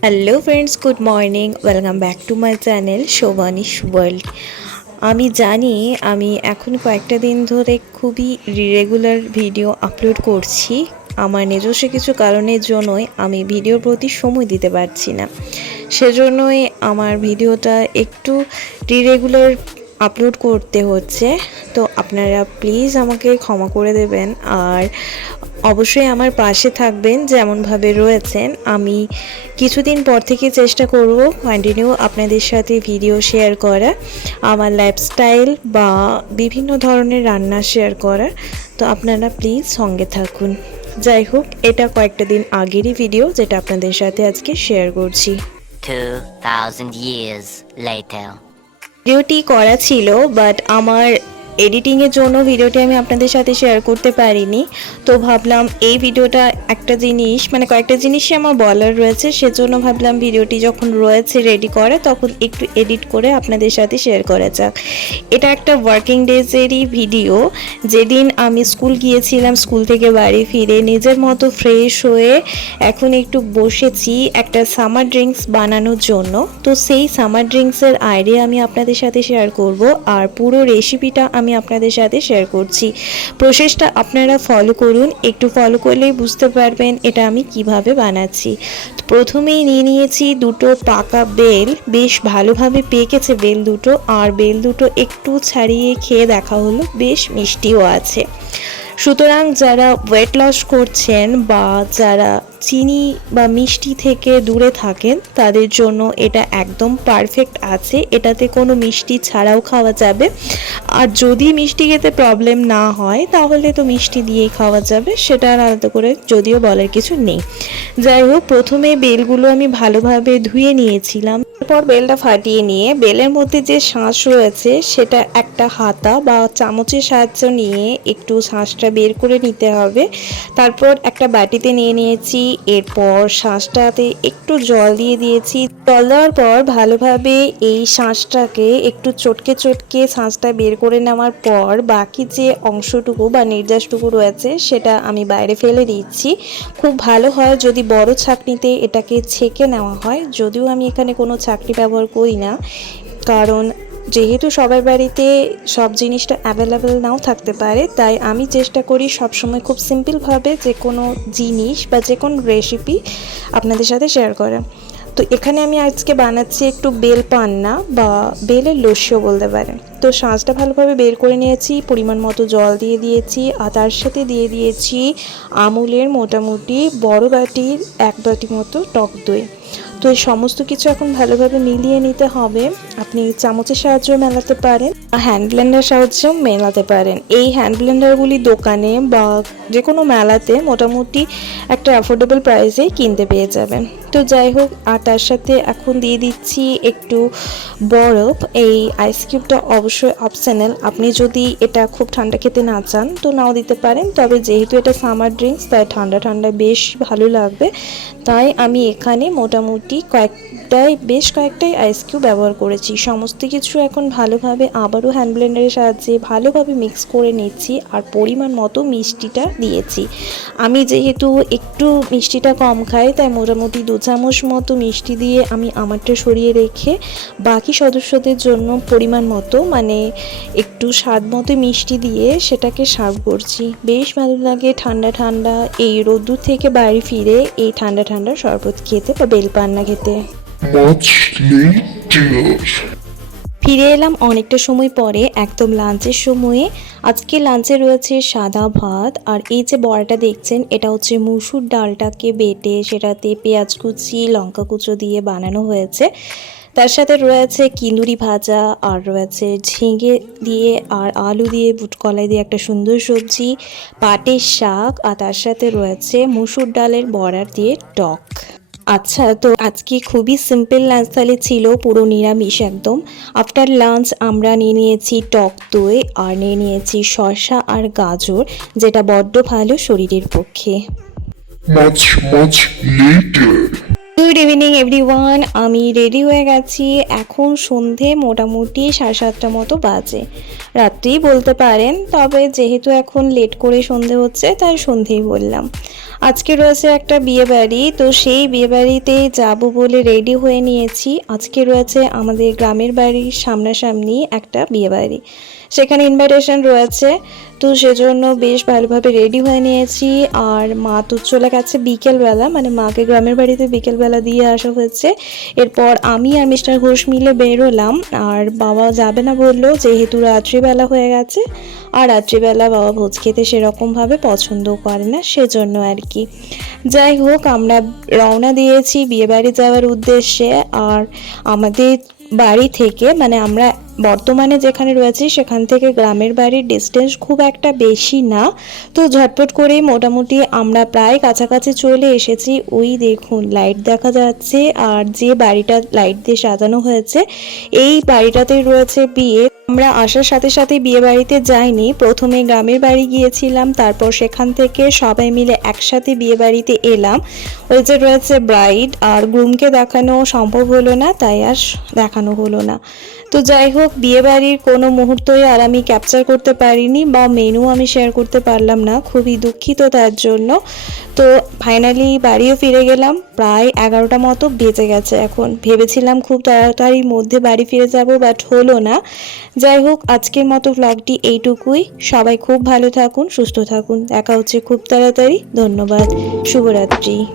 Hello friends good morning welcome back to my channel Shovanish world আমি জানি আমি এখন কয়েকটা দিন ধরে খুবই রেগুলার ভিডিও আপলোড করছি। আমার নিজস্ব কিছু কারণের জন্যই আমি ভিডিওর প্রতি সময় দিতে পারছি না। সেজন্যই আমার ভিডিওটা একটু রিরেগুলার আপলোড করতে হচ্ছে, তো আপনারা প্লিজ আমাকে ক্ষমা করে দেবেন। আর অবশ্যই আমার পাশে থাকবেন যেমনভাবে রয়েছেন। আমি কিছুদিন পর থেকে চেষ্টা করব কন্টিনিউ আপনাদের সাথে ভিডিও শেয়ার করা, আমার লাইফস্টাইল বা বিভিন্ন ধরনের রান্না শেয়ার করা। তো আপনারা প্লিজ সঙ্গে থাকুন। যাই হোক, এটা কয়েকটা দিন আগেরই ভিডিও যেটা আপনাদের সাথে আজকে শেয়ার করছি। 2000 years later. ভিডিওটি করা ছিল বাট আমার এডিটিংয়ের জন্য ভিডিওটি আমি আপনাদের সাথে শেয়ার করতে পারিনি। তো ভাবলাম এই ভিডিওটা একটা জিনিস মানে কয়েকটা জিনিসই আমার বলার রয়েছে, সেজন্য ভাবলাম ভিডিওটি যখন রয়েছে রেডি করে, তখন একটু এডিট করে আপনাদের সাথে শেয়ার করা যাক। এটা একটা ওয়ার্কিং ডেজেরই ভিডিও যেদিন আমি স্কুল গিয়েছিলাম স্কুল থেকে বাড়ি ফিরে নিজের মতো ফ্রেশ হয়ে এখন একটু বসেছি একটা সামার ড্রিঙ্কস বানানোর জন্য। তো সেই সামার ড্রিঙ্কসের আইডিয়া আমি আপনাদের সাথে শেয়ার করব, আর পুরো রেসিপিটা আমি আপনাদের সাথে শেয়ার করছি। প্রসেসটা আপনারা ফলো করুন, একটু ফলো করলেই বুঝতে পারবেন এটা আমি কীভাবে বানাচ্ছি। প্রথমেই নিয়ে নিয়েছি দুটো পাকা বেল, বেশ ভালোভাবে পেকেছে বেল দুটো, আর বেল দুটো একটু ছাড়িয়ে খেয়ে দেখা হলো, বেশ মিষ্টিও আছে। সুতরাং যারা ওয়েট লস করছেন বা যারা চিনি বা মিষ্টি থেকে দূরে থাকেন, তাদের জন্য এটা একদম পারফেক্ট আছে। এটাতে কোনো মিষ্টি ছাড়াও খাওয়া যাবে। আর যদি মিষ্টি খেতে প্রবলেম না হয়, তাহলে তো মিষ্টি দিয়েই খাওয়া যাবে। সেটা আলাদা করে যদিও বলার কিছু নেই। যাই হোক, প্রথমে বেলগুলো আমি ভালোভাবে ধুয়ে নিয়েছিলাম। তারপর বেলটা ফাটিয়ে নিয়ে বেলের মধ্যে যে শাঁস রয়েছে, সেটা একটা হাতা বা চামচের সাহায্য নিয়ে একটু শাঁসটা বের করে নিতে হবে। তারপর একটা বাটিতে নিয়ে নিয়েছি এরপর শাঁসটাতে একটু জল দিয়ে দিয়েছি। জল দেওয়ার পর ভালোভাবে এই শাঁসটাকে একটু চটকে চটকে শাঁসটা বের করে নেওয়ার পর বাকি যে অংশটুকু বা নির্যাসটুকু রয়েছে সেটা আমি বাইরে ফেলে দিচ্ছি। খুব ভালো হয় যদি বড় ছাঁকনিতে এটাকে ছেঁকে নেওয়া হয়। যদিও আমি এখানে কোনো ছাঁকনি ব্যবহার করি না। কারণ যেহেতু সবার বাড়িতে সব জিনিসটা অ্যাভেলেবেল নাও থাকতে পারে, তাই আমি চেষ্টা করি সবসময় খুব সিম্পলভাবে যে কোনো জিনিস বা যে কোনো রেসিপি আপনাদের সাথে শেয়ার করা তো এখানে আমি আজকে বানাচ্ছি একটু বেল পান্না বা বেলের লস্যিও বলতে পারেন। তো শাঁসটা ভালোভাবে বের করে নিয়েছি, পরিমাণ মতো জল দিয়ে দিয়েছি, আর তার সাথে দিয়ে দিয়েছি আমুলের মোটামুটি বড় বাটির এক বাটি মতো টক দই। তো এই সমস্ত কিছু এখন ভালোভাবে মিলিয়ে নিতে হবে। আপনি চামচের সাহায্যে মেলাতে পারেন হ্যান্ড ব্লেন্ডার সাহায্যেও মেলাতে পারেন। এই হ্যান্ড ব্লেন্ডারগুলি দোকানে বা যে কোনো মেলাতে মোটামুটি একটা অ্যাফোর্ডেবল প্রাইসে কিনতে পেয়ে যাবেন। তো যাই হোক, আর তার সাথে এখন দিয়ে দিচ্ছি একটু বরফ। এই আইস কিউবটা অবশ্যই অপশনাল আপনি যদি এটা খুব ঠান্ডা খেতে না চান, তো নাও দিতে পারেন। তবে যেহেতু এটা সামার ড্রিঙ্কস তাই ঠান্ডা ঠান্ডা বেশ ভালো লাগবে। তাই আমি এখানে মোটামুটি কয়েকটাই বেশ কয়েকটাই আইস কিউব ব্যবহার করেছি। সমস্ত কিছু এখন ভালোভাবে আবারও হ্যান্ড ব্লেন্ডারের সাহায্যে ভালোভাবে মিক্স করে নিচ্ছি আর পরিমাণ মতো মিষ্টিটা দিয়েছি। আমি যেহেতু একটু মিষ্টিটা কম খাই, তাই মোটামুটি দু চামচ মতো মিষ্টি দিয়ে আমি আমারটা সরিয়ে রেখে বাকি সদস্যদের জন্য পরিমাণ মতো মানে একটু স্বাদ মতো মিষ্টি দিয়ে সেটাকে সার্ভ করছি। বেশ ভালো লাগে ঠান্ডা ঠান্ডা, এই রোদ্দুর থেকে বাড়ি ফিরে এই ঠান্ডা ঠান্ডা শরবত খেতে বা বেলপান্না খেতে. ফিরে এলাম অনেকটা সময় পরে, একদম লাঞ্চের সময়ে। আজকে লাঞ্চে রয়েছে সাদা ভাত, আর এই যে বড়াটা দেখছেন, এটা হচ্ছে মুসুর ডালটাকে বেটে সেটাতে পেঁয়াজ কুচি, লঙ্কা কুচো দিয়ে বানানো হয়েছে। তার সাথে রয়েছে কিন্দুরি ভাজা, আর রয়েছে ঝিঙে দিয়ে, আর আলু দিয়ে বুট কলাই দিয়ে একটা সুন্দর সবজি, পাটের শাক, আর তার সাথে রয়েছে মুসুর ডালের বড়ার দিয়ে টক। আচ্ছা তো আজকে খুবই সিম্পল লাঞ্চ থালি ছিল পুরো নিরামিষ একদম। আফটার লাঞ্চ আমরা নিয়ে নিয়েছি টক দই আর নিয়ে নিয়েছি শসা আর গাজর যেটা বড্ড ভালো শরীরের পক্ষে। Much, much later. Good evening everyone আমি রেডি হয়ে গেছি। এখন সন্ধে মোটামুটি সাড়ে সাতটা মতো বাজে। রাত্রি বলতে পারেন তবে যেহেতু এখন লেট করে সন্ধে হচ্ছে তাই সন্ধেই বললাম। আজকে রয়েছে একটা বিয়ে বাড়ি, তো সেই বিয়ে বাড়িতেই যাব বলে রেডি হয়ে নিয়েছি। আজকে রয়েছে আমাদের গ্রামের বাড়ির সামনাসামনি একটা বিয়ে বাড়ি। সেখানে ইনভাইটেশন রয়েছে, তো সেজন্য বেশ ভালোভাবে রেডি হয়ে নিয়েছি। আর মা তো চলে গেছে বিকেলবেলা মানে মাকে গ্রামের বাড়িতে বিকেলবেলা দিয়ে আসা হয়েছে। এরপর আমি আর মিস্টার ঘোষ মিলে বেরোলাম। আর বাবা যাবে না বলল, যেহেতু রাত্রিবেলা হয়ে গেছে। আর রাত্রিবেলা বাবা ভোজ খেতে সেরকমভাবে পছন্দ করে না, সেজন্য আর কি। যাই হোক, আমরা রওনা দিয়েছি বিয়েবাড়ি যাওয়ার উদ্দেশ্যে। আর আমাদের বাড়ি থেকে মানে আমরা বর্তমানে যেখানে রয়েছি, সেখান থেকে গ্রামের বাড়ির ডিস্টেন্স খুব একটা বেশি না। তো ঝটপট করেই মোটামুটি আমরা প্রায় কাছাকাছি চলে এসেছি। ওই দেখুন লাইট দেখা যাচ্ছে। আর যে বাড়িটা লাইট দিয়ে সাজানো হয়েছে, এই বাড়িটাতেই রয়েছে বিয়ে। আমরা আসার সাথে সাথে বিয়ে বাড়িতে যাইনি। প্রথমে গ্রামের বাড়ি গিয়েছিলাম, তারপর সেখান থেকে সবাই মিলে একসাথে বিয়ে বাড়িতে এলাম। ওই যে রয়েছে ব্রাইড আর গ্রুমকে দেখানো সম্ভব হলো না, তাই আর দেখানো হলো না। তো যাই হোক, বিয়ে বাড়ির কোনো মুহূর্তই আর আমি ক্যাপচার করতে পারিনি বা মেনু আমি শেয়ার করতে পারলাম না, খুবই দুঃখিত তার জন্য। তো ফাইনালি বাড়িও ফিরে গেলাম, প্রায় এগারোটা মতো বেজে গেছে এখন। ভেবেছিলাম খুব তাড়াতাড়ির মধ্যে বাড়ি ফিরে যাব বাট হলো না। যাই হোক, আজকের মতো ব্লগটি এইটুকুই। সবাই খুব ভালো থাকুন, সুস্থ থাকুন। দেখা হচ্ছে খুব তাড়াতাড়ি। ধন্যবাদ। শুভরাত্রি।